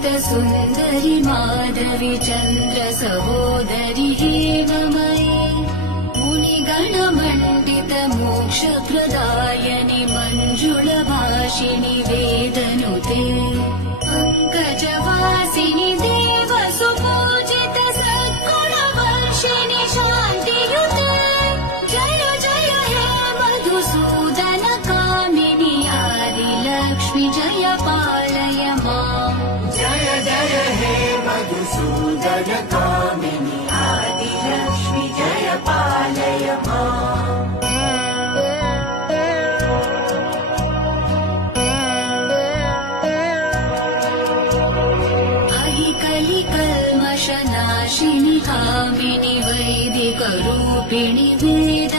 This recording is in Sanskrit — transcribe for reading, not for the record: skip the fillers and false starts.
सुन्दरि माधवी चन्द्र सहोदरि हेममयी मुनिगणमण्डित मोक्षप्रदायनि मञ्जुलभाषिणि वेदनुते पङ्कजवासिनि देवसुपूजित सद्गुणवर्षिणि शान्तियुते जय जय हे मधुसूदन कामिनि आदिलक्ष्मि जय पालय माम् जय जय हे मधुसूदन कामिनि आदिलक्ष्मि जय पालय माम् कलिकल्मषनाशिनि कामिनि वैदिकरूपिणि वेद